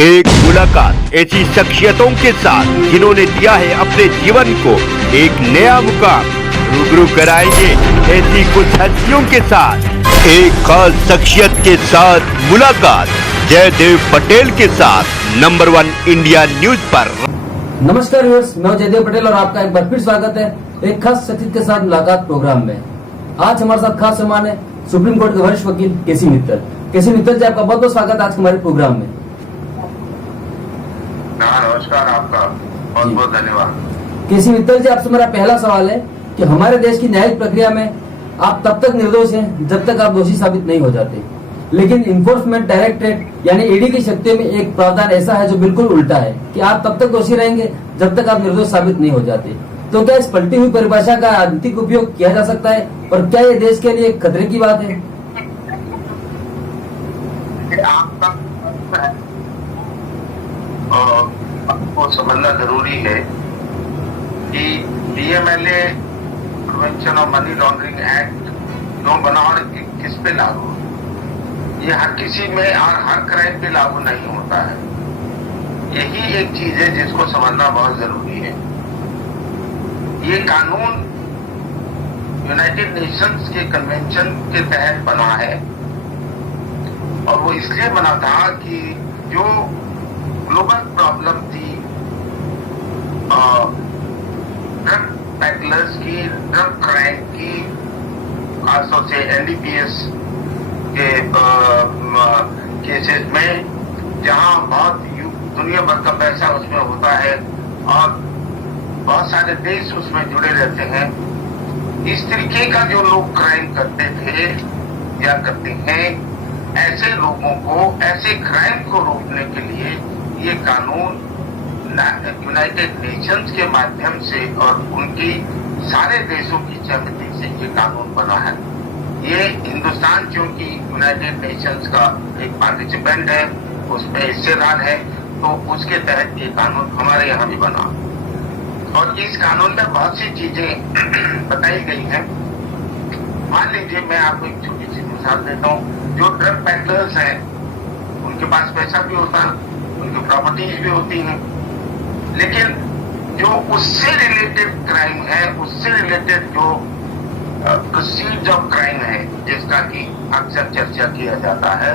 एक मुलाकात ऐसी शख्सियतों के साथ जिन्होंने दिया है अपने जीवन को एक नया मुकाम। रूबरू कराएंगे ऐसी कुछ हस्तियों के साथ एक खास शख्सियत के साथ मुलाकात जयदेव पटेल के साथ नंबर 1 इंडिया न्यूज पर। नमस्कार व्यूअर्स, मैं जयदेव पटेल और आपका एक बार फिर स्वागत है एक खास शख्सियत के साथ मुलाकात प्रोग्राम में। आज हमारे साथ खास मेहमान है सुप्रीम कोर्ट के वरिष्ठ वकील केसी मित्तल। केसी मित्तल जी, आपका बहुत बहुत स्वागत है आज हमारे प्रोग्राम में। नमस्कार, आपका बहुत बहुत धन्यवाद। केसी मित्तल जी, आपसे मेरा पहला सवाल है कि हमारे देश की न्यायिक प्रक्रिया में आप तब तक निर्दोष हैं जब तक आप दोषी साबित नहीं हो जाते, लेकिन इन्फोर्समेंट डायरेक्टरेट यानी ईडी की शक्तियों में एक प्रावधान ऐसा है जो बिल्कुल उल्टा है कि आप तब तक दोषी रहेंगे जब तक आप निर्दोष साबित नहीं हो जाते। तो क्या इस पलटी हुई परिभाषा का राजनीतिक उपयोग किया जा सकता है और क्या ये देश के लिए खतरे की बात है? आपको समझना जरूरी है कि PMLA prevention of money laundering act जो बना और किस पे लागू है, ये हर किसी में और हर क्राइम पे लागू नहीं होता है। यही एक चीज है जिसको समझना बहुत जरूरी है। ये कानून यूनाइटेड नेशंस के कन्वेंशन के तहत बना है और वो इसलिए बना था कि जो ग्लोबल प्रॉब्लम थी ड्रग पैडलर्स की, ड्रग क्राइम की, खासतौर से एनडीपीएस के केसेस में, जहां बहुत दुनिया भर का पैसा उसमें होता है और बहुत सारे देश उसमें जुड़े रहते हैं। इस तरीके का जो लोग क्राइम करते थे या करते हैं, ऐसे लोगों को, ऐसे क्राइम को रोकने के लिए ये कानून यूनाइटेड नेशंस के माध्यम से और उनकी सारे देशों की सहमति से ये कानून बना है। ये हिंदुस्तान क्योंकि यूनाइटेड नेशंस का एक पार्टिसिपेंट है, उसमें हिस्सेदार है, तो उसके तहत ये कानून हमारे यहाँ भी बना। और इस कानून में बहुत सी चीजें बताई गई हैं। मान लीजिए, मैं आपको एक छोटी सी मिसाल देता हूँ। जो ड्रग पैडलर्स हैं, उनके पास पैसा भी होता है, उनकी प्रॉपर्टीज भी होती हैं, लेकिन जो उससे रिलेटेड क्राइम है, उससे रिलेटेड जो प्रोसीड ऑफ क्राइम है, जिसका कि अक्सर चर्चा किया जाता है,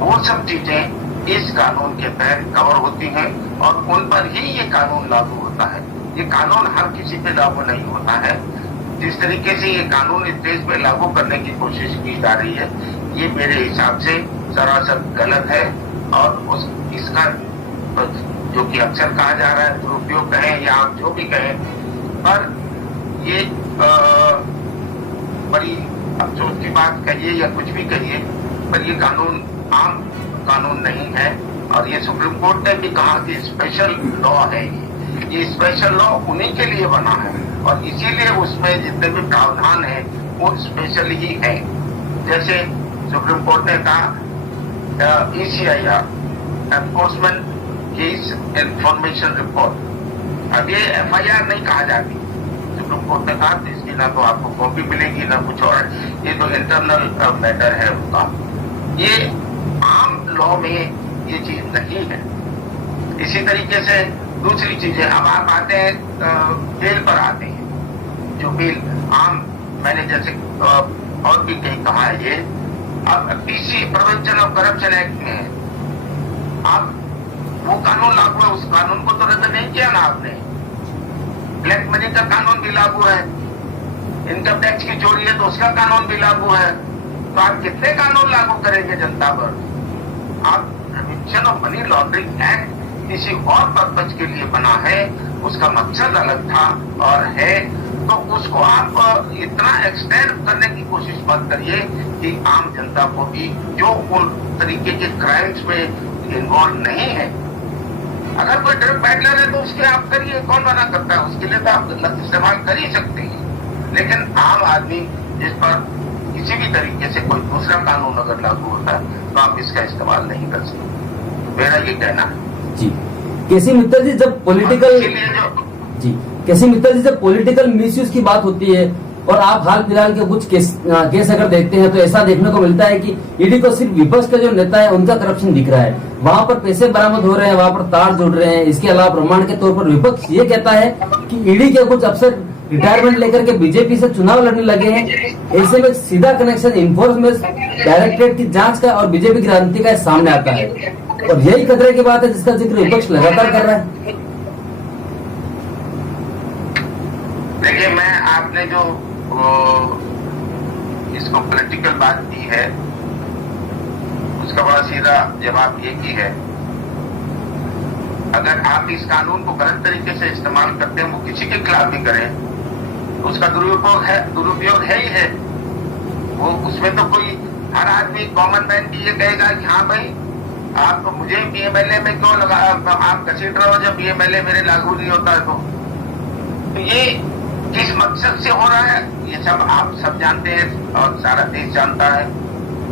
वो सब चीजें इस कानून के तहत कवर होती हैं और उन पर ही ये कानून लागू होता है। ये कानून हर किसी पे लागू नहीं होता है। जिस तरीके से ये कानून इस देश पे लागू करने की कोशिश की जा रही है, ये मेरे हिसाब से सरासर गलत है और इसका जो कि अक्सर कहा जा रहा है दुरुपयोग कहें या आप जो भी कहें, पर ये बड़ी अफसोस की बात कहिए या कुछ भी कहिए, पर ये कानून आम कानून नहीं है। और ये सुप्रीम कोर्ट ने भी कहा कि स्पेशल लॉ है। ये स्पेशल लॉ उन्हीं के लिए बना है और इसीलिए उसमें जितने भी प्रावधान है वो स्पेशल ही है। जैसे सुप्रीम कोर्ट ने कहा ECIR, enforcement case information report. अब ये FIR नहीं कहा जाती। सुप्रीम कोर्ट ने कहा इसकी ना तो आपको कॉपी मिलेगी ना कुछ और, ये तो इंटरनल मैटर है उनका। ये आम लॉ में ये चीज नहीं है। इसी तरीके से दूसरी चीजें, अब आप आते हैं बेल पर आते हैं, जो बेल आम, मैंने जैसे और भी कहीं कहा है, ये अब PC prevention of corruption act में है। अब वो कानून लागू है, उस कानून को तो रद्द नहीं किया ना आपने। ब्लैक मनी का कानून भी लागू है, इनकम टैक्स की चोरी है तो उसका कानून भी लागू है। तो आप कितने कानून लागू करेंगे जनता पर? आप prevention of money laundering act किसी और पर्पज के लिए बना है, उसका मकसद अलग था और है, तो उसको आप इतना एक्सटेंड करने की कोशिश मत करिए कि आम जनता को भी, जो उन तरीके के क्राइम्स में इन्वॉल्व नहीं है, अगर कोई ड्रग पैडलर है तो उसके आप करिए, कौन मना करता है? उसके लिए तो आप इस्तेमाल कर ही सकते हैं। लेकिन आम आदमी जिस पर किसी भी तरीके से कोई दूसरा कानून अगर लागू होता है तो आप इसका इस्तेमाल नहीं कर सकते। मेरा ये कहना है। जी केसी मित्तल जी, जब पॉलिटिकल मिसयूज की बात होती है और आप हाल फिलहाल के कुछ केस अगर देखते हैं तो ऐसा देखने को मिलता है कि ईडी को सिर्फ विपक्ष का जो नेता है उनका करप्शन दिख रहा है, वहां पर पैसे बरामद हो रहे हैं, वहां पर तार जुड़ रहे हैं। इसके अलावा प्रमाण के तौर पर विपक्ष ये कहता है कि ईडी के कुछ अफसर रिटायरमेंट लेकर के बीजेपी से चुनाव लड़ने लगे हैं। ऐसे में सीधा कनेक्शन इन्फोर्समेंट डायरेक्टरेट की जांच का और बीजेपी की राजनीति का सामने आता है, और यही खतरे की बात है जिसका जिक्र विपक्ष लगातार कर रहा है। देखिए, मैं आपने जो इसको पॉलिटिकल बात की है उसका बड़ा सीधा जवाब एक ही है। अगर आप इस कानून को गलत तरीके से इस्तेमाल करते हैं, वो किसी के खिलाफ भी करें, तो उसका दुरुपयोग है ही है। वो उसमें तो कोई हर आदमी कॉमन मैन भी ये कहेगा कि हाँ भाई आप तो मुझे बीएमएलए में क्यों लगा, आप घसीट रहे हो जब बीएमएलए मेरे लागू नहीं होता है। तो ये किस मकसद से हो रहा है ये सब आप सब जानते हैं और सारा देश जानता है,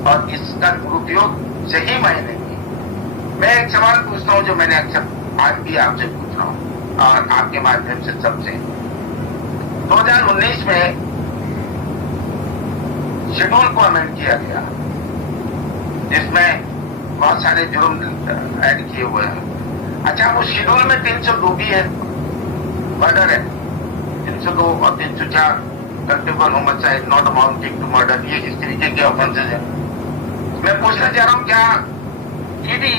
और इसका दुरुपयोग सही मायने में। मैं एक सवाल पूछता हूं जो मैंने अक्सर आज भी आपसे पूछ रहा हूं और आपके माध्यम से सबसे। 2019 में शेड्यूल को अमेंड किया गया जिसमें बहुत सारे जुर्म ऐड किए हुए हैं। अच्छा, वो शेड्यूल में 302 भी है, मर्डर है। 302 और 304 contempt homicide not amounting to murder, ये इस तरीके के ऑफेंसेज है। मैं पूछना चाह रहा हूं क्या ईडी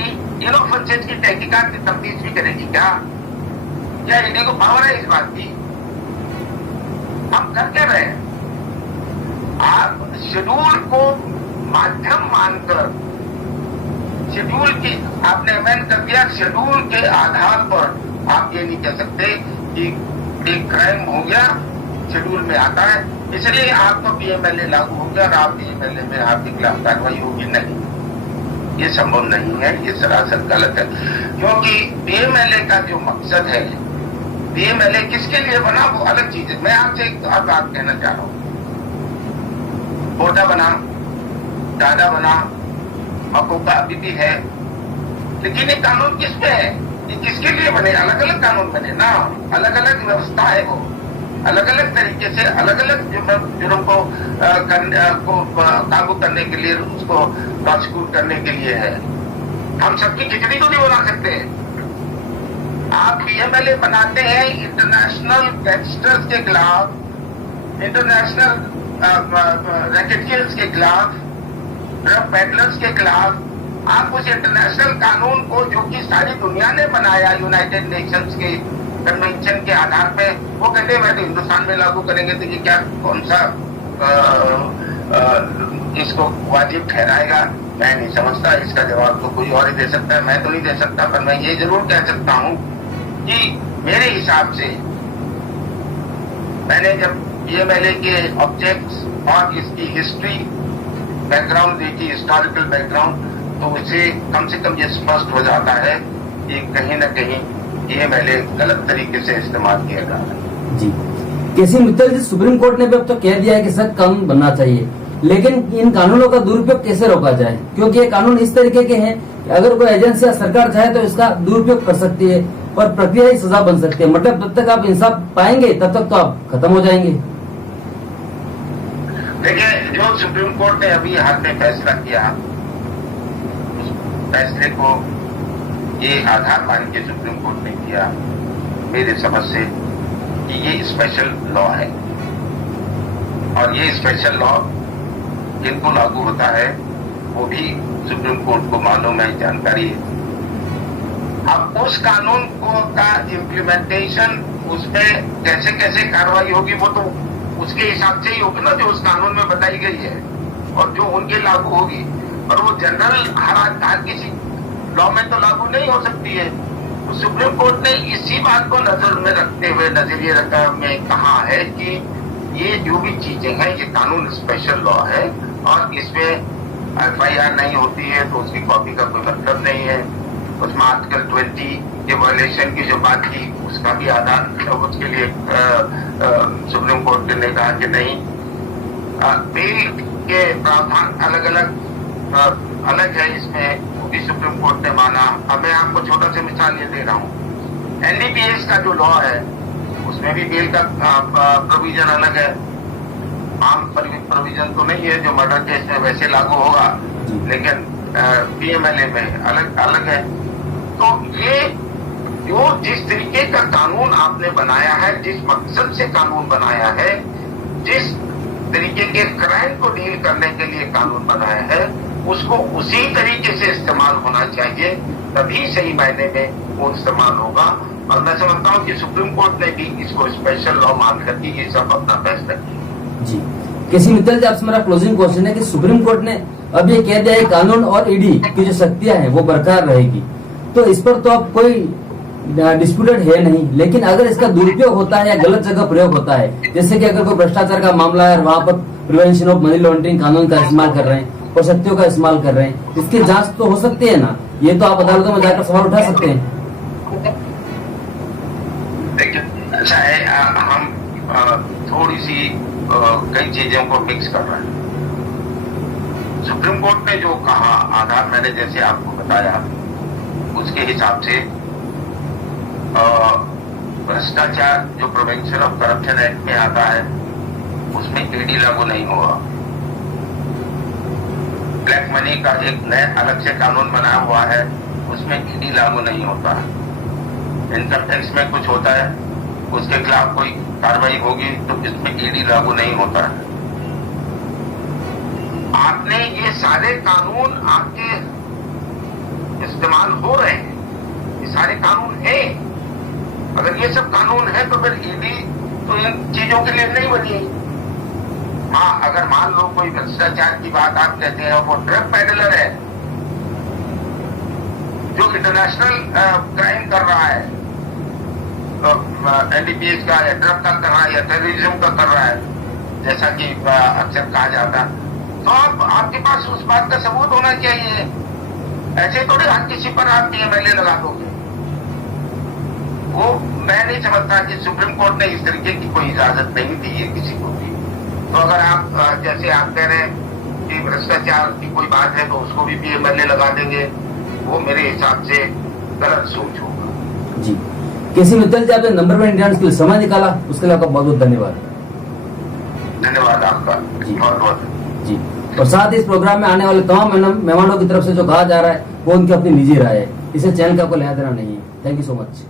इन ऑफेंसेज की तहकीकात की तफ्तीश भी करेगी? क्या ईडी को पावर है इस बात की? हम कर क्या रहे हैं? आप शेड्यूल को माध्यम मानकर शेड्यूल की आपने अमेंड कर दिया, शेड्यूल के आधार पर आप ये नहीं कह सकते कि एक क्राइम हो गया शेड्यूल में आता है इसलिए आपको बीएमएलए लागू हो गया और आप बीएमएलए में आपके खिलाफ कार्रवाई होगी। नहीं, ये संभव नहीं है, ये सरासर गलत है। क्योंकि बीएमएलए का जो मकसद है, बीएमएलए किसके लिए बना वो अलग चीज है। मैं आपसे एक और बात कहना चाह रहा हूं, कोटा बना, दादा बना, मकोका अभी भी है, लेकिन ये कानून किस पे है? ये किसके लिए बने? अलग अलग कानून बने ना, अलग अलग व्यवस्था है, वो अलग अलग तरीके से अलग अलग जुर्म को काबू करने के लिए, उसको प्रोसिक्यूट करने के लिए है। हम सबकी खिचड़ी तो नहीं बना सकते। आप बीएमएलए बनाते हैं इंटरनेशनल गैंगस्टर्स के खिलाफ, इंटरनेशनल रैकेटियर्स के खिलाफ, ड्रग पेडलर्स के खिलाफ। आप उस इंटरनेशनल कानून को जो कि सारी दुनिया ने बनाया यूनाइटेड नेशंस के कन्वेंशन के आधार पे, वो कहते हैं तो हिंदुस्तान में लागू करेंगे तो ये क्या कौन सा इसको वाजिब ठहराएगा? मैं नहीं समझता। इसका जवाब तो कोई और ही दे सकता है, मैं तो नहीं दे सकता। पर मैं ये जरूर कह सकता हूं कि मेरे हिसाब से मैंने जब बीएमएलए के ऑब्जेक्ट्स और इसकी हिस्ट्री बैकग्राउंड देखी, हिस्टोरिकल बैकग्राउंड, तो उसे कम से कम ये स्पष्ट हो जाता है कि कहीं न कहीं बीएमएलए गलत तरीके से इस्तेमाल किया जा रहा है। जी, केसी मित्तल जी, सुप्रीम कोर्ट ने भी अब तो कह दिया है कि सख्त कानून बनना चाहिए, लेकिन इन कानूनों का दुरुपयोग कैसे रोका जाए? क्योंकि ये कानून इस तरीके के हैं कि अगर कोई एजेंसी या सरकार चाहे तो इसका दुरुपयोग कर सकती है और प्रक्रिया ही सजा बन सकती है। मतलब जब तक आप इंसाफ पाएंगे तब तक तो आप खत्म हो जाएंगे। देखिए, जो सुप्रीम कोर्ट ने अभी हाल में फैसला किया, उस फैसले को ये आधार मान के सुप्रीम कोर्ट ने किया मेरे समझ से कि ये स्पेशल लॉ है, और ये स्पेशल लॉ जिनको लागू होता है वो भी सुप्रीम कोर्ट को मालूम है, जानकारी है। अब उस कानून को का इम्प्लीमेंटेशन, उसमें कैसे कैसे कार्रवाई होगी वो तो उसके हिसाब से ही होगी ना, जो उस कानून में बताई गई है और जो उनके लागू होगी। और वो जनरल हर किसी लॉ में तो लागू नहीं हो सकती है। तो सुप्रीम कोर्ट ने इसी बात को नजर में रखते हुए नजरिए में कहा है कि ये जो भी चीजें हैं, ये कानून स्पेशल लॉ है और इसमें एफआईआर नहीं होती है तो उसकी कॉपी का कोई मतलब नहीं है। उसमें आर्टिकल 20 के वायलेशन की जो बात थी उसका भी आधार, उसके लिए सुप्रीम कोर्ट ने कहा कि नहीं, बेल के प्रावधान अलग है, इसमें वो भी सुप्रीम कोर्ट ने माना। अब मैं आपको छोटा सा मिसाल ये दे रहा हूँ, एनडीपीएस का जो लॉ है उसमें भी बेल का प्रोविजन अलग है, आम प्रोविजन तो नहीं है जो मर्डर केस में वैसे लागू होगा, लेकिन पीएमएलए में अलग अलग है। तो ये जो जिस तरीके का कानून आपने बनाया है, जिस मकसद से कानून बनाया है, जिस तरीके के क्राइम को डील करने के लिए कानून बनाया है, उसको उसी तरीके से इस्तेमाल होना चाहिए, तभी सही मायने में वो इस्तेमाल होगा। और मैं समझता हूँ कि सुप्रीम कोर्ट ने भी इसको स्पेशल लॉ मान करके ये सब अपना फैसला किया। जी, केसी मित्तल जी, आपसे मेरा क्लोजिंग क्वेश्चन है कि सुप्रीम कोर्ट ने अब ये कह दिया है कानून और ईडी की जो शक्तियां हैं वो बरकरार रहेगी, तो इस पर तो अब कोई डिस्प्यूटेड है नहीं, लेकिन अगर इसका दुरुपयोग होता है या गलत जगह प्रयोग होता है, जैसे कि अगर कोई भ्रष्टाचार का मामला है और वहां पर प्रिवेंशन ऑफ मनी लॉन्ड्रिंग कानून का इस्तेमाल कर रहे हैं और शक्तियों का इस्तेमाल कर रहे हैं, इसकी जांच तो हो सकती है ना? ये तो आप अदालतों में जाकर सवाल उठा सकते हैं। देखिए, अच्छा है, हम थोड़ी सी कई चीजों को मिक्स कर रहे हैं। सुप्रीम कोर्ट ने जो कहा, आधार मैंने जैसे आपको बताया, उसके हिसाब से भ्रष्टाचार जो प्रिवेंशन ऑफ करप्शन एक्ट में आता है उसमें ईडी लागू नहीं होगा। ब्लैक मनी का एक नया अलग से कानून बना हुआ है, उसमें ईडी लागू नहीं होता है। इनकम टैक्स में कुछ होता है, उसके खिलाफ कोई कार्रवाई होगी तो इसमें ईडी लागू नहीं होता है। आपने ये सारे कानून आपके इस्तेमाल हो रहे हैं, ये सारे कानून हैं। अगर ये सब कानून है तो फिर ईडी तो इन चीजों के लिए नहीं बनी। हाँ, अगर मान लो कोई भ्रष्टाचार की बात आप कहते हैं, वो ड्रग पेडलर है जो इंटरनेशनल क्राइम कर रहा है, एनडीपीएस का या ड्रग का कर रहा है या टेररिज्म का कर रहा है, जैसा कि अक्सर कहा जाता, तो आपके पास उस बात का सबूत होना चाहिए। ऐसे थोड़ी हर किसी पर आप पीएमएलए लगा दोगे। वो मैं नहीं समझता कि सुप्रीम कोर्ट ने इस तरीके की कोई इजाजत नहीं दी है किसी को भी। तो अगर आप जैसे आप कह रहे हैं कि भ्रष्टाचार की कोई बात है तो उसको भी पीएमएलए लगा देंगे, वो मेरे हिसाब से गलत सोच होगा। जी, केसी मित्तल जी, आपने नंबर 1 इंडियंस के लिए समय निकाला, उसके लिए आपका बहुत बहुत धन्यवाद। धन्यवाद आपका बहुत बहुत जी। और साथ ही इस प्रोग्राम में आने वाले तमाम मेहमानों की तरफ से जो कहा जा रहा है वो उनकी अपनी निजी राय है, इसे चैनल का कोई लेना देना नहीं है। Thank you so much.